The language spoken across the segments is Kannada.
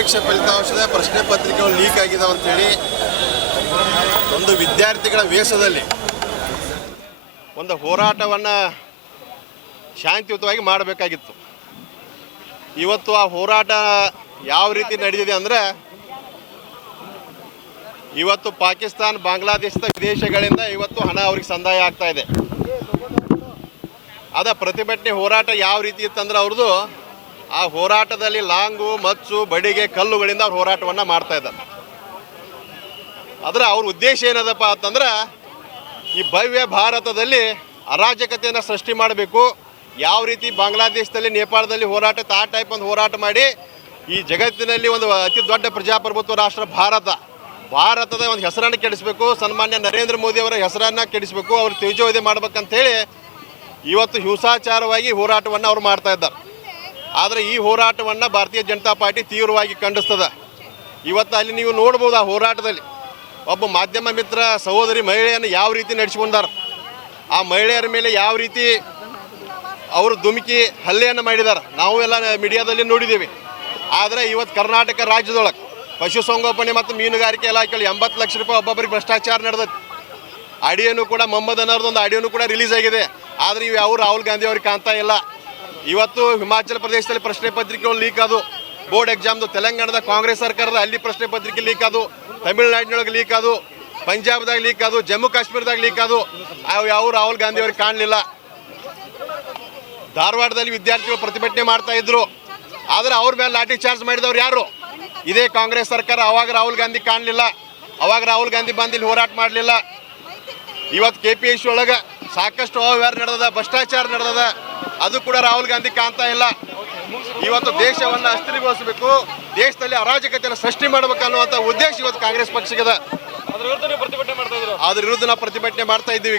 ಪರೀಕ್ಷೆ ಫಲಿತಾಂಶದ ಪ್ರಶ್ನೆ ಪತ್ರಿಕೆಗಳು ಲೀಕ್ ಆಗಿದಾವೆ ಅಂತೇಳಿ ಒಂದು ವಿದ್ಯಾರ್ಥಿಗಳ ವೇಷದಲ್ಲಿ ಒಂದು ಹೋರಾಟವನ್ನು ಶಾಂತಿಯುತವಾಗಿ ಮಾಡಬೇಕಾಗಿತ್ತು. ಇವತ್ತು ಆ ಹೋರಾಟ ಯಾವ ರೀತಿ ನಡೆದಿದೆ ಅಂದರೆ, ಇವತ್ತು ಪಾಕಿಸ್ತಾನ ಬಾಂಗ್ಲಾದೇಶದ ವಿದೇಶಗಳಿಂದ ಇವತ್ತು ಹಣ ಅವ್ರಿಗೆ ಸಂದಾಯ ಆಗ್ತಾ ಇದೆ. ಅದ ಪ್ರತಿಭಟನೆ ಹೋರಾಟ ಯಾವ ರೀತಿ ಇತ್ತಂದ್ರೆ ಅವ್ರದ್ದು ಆ ಹೋರಾಟದಲ್ಲಿ ಲಾಂಗು ಮಚ್ಚು ಬಡಿಗೆ ಕಲ್ಲುಗಳಿಂದ ಅವ್ರು ಹೋರಾಟವನ್ನು ಮಾಡ್ತಾ ಇದ್ದಾರೆ. ಆದರೆ ಅವ್ರ ಉದ್ದೇಶ ಏನದಪ್ಪ ಅಂತಂದ್ರೆ, ಈ ಭವ್ಯ ಭಾರತದಲ್ಲಿ ಅರಾಜಕತೆಯನ್ನು ಸೃಷ್ಟಿ ಮಾಡಬೇಕು. ಯಾವ ರೀತಿ ಬಾಂಗ್ಲಾದೇಶದಲ್ಲಿ ನೇಪಾಳದಲ್ಲಿ ಹೋರಾಟ ಆ ಟೈಪ್ ಒಂದು ಹೋರಾಟ ಮಾಡಿ ಈ ಜಗತ್ತಿನಲ್ಲಿ ಒಂದು ಅತಿ ದೊಡ್ಡ ಪ್ರಜಾಪ್ರಭುತ್ವ ರಾಷ್ಟ್ರ ಭಾರತದ ಒಂದು ಹೆಸರನ್ನು ಕೆಡಿಸಬೇಕು, ಸನ್ಮಾನ್ಯ ನರೇಂದ್ರ ಮೋದಿ ಅವರ ಹೆಸರನ್ನು ಕೆಡಿಸಬೇಕು, ಅವ್ರು ತೇಜೋವಧೆ ಮಾಡ್ಬೇಕಂತೇಳಿ ಇವತ್ತು ಹಿಂಸಾಚಾರವಾಗಿ ಹೋರಾಟವನ್ನು ಅವ್ರು ಮಾಡ್ತಾ ಇದ್ದಾರೆ. ಆದರೆ ಈ ಹೋರಾಟವನ್ನು ಭಾರತೀಯ ಜನತಾ ಪಾರ್ಟಿ ತೀವ್ರವಾಗಿ ಖಂಡಿಸ್ತದೆ. ಇವತ್ತು ಅಲ್ಲಿ ನೀವು ನೋಡ್ಬೋದು, ಆ ಹೋರಾಟದಲ್ಲಿ ಒಬ್ಬ ಮಾಧ್ಯಮ ಮಿತ್ರ ಸಹೋದರಿ ಮಹಿಳೆಯನ್ನು ಯಾವ ರೀತಿ ನಡೆಸ್ಕೊಂಡಾರ, ಆ ಮಹಿಳೆಯರ ಮೇಲೆ ಯಾವ ರೀತಿ ಅವರು ಧುಮುಕಿ ಹಲ್ಲೆಯನ್ನು ಮಾಡಿದ್ದಾರೆ, ನಾವು ಎಲ್ಲ ಮೀಡಿಯಾದಲ್ಲಿ ನೋಡಿದ್ದೀವಿ. ಆದರೆ ಇವತ್ತು ಕರ್ನಾಟಕ ರಾಜ್ಯದೊಳಗೆ ಪಶುಸಂಗೋಪನೆ ಮತ್ತು ಮೀನುಗಾರಿಕೆ ಇಲಾಖೆಯಲ್ಲಿ 80 ಲಕ್ಷ ರೂಪಾಯಿ ಒಬ್ಬೊಬ್ಬರಿಗೆ ಭ್ರಷ್ಟಾಚಾರ ನಡೆದೈತಿ. ಆಡಿಯೋನು ಕೂಡ ಮೊಹಮ್ಮದ್ ಅನ್ನೋರ್ದೊಂದು ಆಡಿಯೋನು ಕೂಡ ರಿಲೀಸ್ ಆಗಿದೆ. ಆದರೆ ಇವು ಯಾವ ರಾಹುಲ್ ಗಾಂಧಿ ಅವ್ರಿಗೆ ಕಾಣ್ತಾ ಇಲ್ಲ. ಇವತ್ತು ಹಿಮಾಚಲ ಪ್ರದೇಶದಲ್ಲಿ ಪ್ರಶ್ನೆ ಪತ್ರಿಕೆಗಳು ಲೀಕ್ ಅದು, ಬೋರ್ಡ್ ಎಕ್ಸಾಮ್ದು, ತೆಲಂಗಾಣದ ಕಾಂಗ್ರೆಸ್ ಸರ್ಕಾರದ ಅಲ್ಲಿ ಪ್ರಶ್ನೆ ಪತ್ರಿಕೆ ಲೀಕ್ ಅದು, ತಮಿಳುನಾಡಿನೊಳಗೆ ಲೀಕ್ ಅದು, ಪಂಜಾಬ್ದಾಗ ಲೀಕ್ ಅದು, ಜಮ್ಮು ಕಾಶ್ಮೀರದಾಗ ಲೀಕ್ ಅದು. ಯಾವ ರಾಹುಲ್ ಗಾಂಧಿ ಅವ್ರಿಗೆ ಕಾಣಲಿಲ್ಲ. ಧಾರವಾಡದಲ್ಲಿ ವಿದ್ಯಾರ್ಥಿಗಳು ಪ್ರತಿಭಟನೆ ಮಾಡ್ತಾ ಇದ್ರು, ಆದರೆ ಅವ್ರ ಮೇಲೆ ಲಾಠಿ ಚಾರ್ಜ್ ಮಾಡಿದವ್ರು ಯಾರು? ಇದೇ ಕಾಂಗ್ರೆಸ್ ಸರ್ಕಾರ. ಅವಾಗ ರಾಹುಲ್ ಗಾಂಧಿ ಕಾಣಲಿಲ್ಲ, ಅವಾಗ ರಾಹುಲ್ ಗಾಂಧಿ ಬಂದು ಇಲ್ಲಿ ಹೋರಾಟ ಮಾಡಲಿಲ್ಲ. ಇವತ್ತು KPSC ಒಳಗೆ ಸಾಕಷ್ಟು ಅವ್ಯವಹಾರ ನಡೆದದ, ಭ್ರಷ್ಟಾಚಾರ ನಡೆದದ, ಅದು ಕೂಡ ರಾಹುಲ್ ಗಾಂಧಿ ಕಾಣ್ತಾ ಇಲ್ಲ. ಇವತ್ತು ದೇಶವನ್ನು ಅಸ್ಥಿರಗೊಳಿಸಬೇಕು, ದೇಶದಲ್ಲಿ ಅರಾಜಕತೆಯನ್ನು ಸೃಷ್ಟಿ ಮಾಡಬೇಕು ಅನ್ನುವಂಥ ಉದ್ದೇಶ ಇವತ್ತು ಕಾಂಗ್ರೆಸ್ ಪಕ್ಷದ. ಅದ್ರ ವಿರುದ್ಧ ನಾವು ಪ್ರತಿಭಟನೆ ಮಾಡ್ತಾ ಇದ್ದೀವಿ.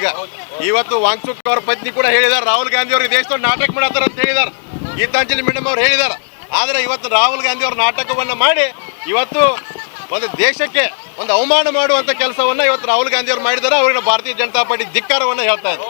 ಇವತ್ತು ವಾಂಗ್ಚುಕ್ ಅವರ ಪತ್ನಿ ಕೂಡ ಹೇಳಿದ್ದಾರೆ, ರಾಹುಲ್ ಗಾಂಧಿ ಅವರು ದೇಶದಲ್ಲಿ ನಾಟಕ ಮಾಡತ್ತಾರ ಅಂತ ಹೇಳಿದ್ದಾರೆ. ಗೀತಾಂಜಲಿ ಮೇಡಮ್ ಅವ್ರು ಹೇಳಿದ್ದಾರೆ. ಆದರೆ ಇವತ್ತು ರಾಹುಲ್ ಗಾಂಧಿ ಅವರು ನಾಟಕವನ್ನು ಮಾಡಿ ಇವತ್ತು ಒಂದು ದೇಶಕ್ಕೆ ಒಂದು ಅವಮಾನ ಮಾಡುವಂಥ ಕೆಲಸವನ್ನು ಇವತ್ತು ರಾಹುಲ್ ಗಾಂಧಿ ಅವರು ಮಾಡಿದ್ದಾರೆ. ಅವ್ರಿಗೆ ಭಾರತೀಯ ಜನತಾ ಪಾರ್ಟಿ ಧಿಕ್ಕಾರವನ್ನು ಹೇಳ್ತಾ ಇದೆ.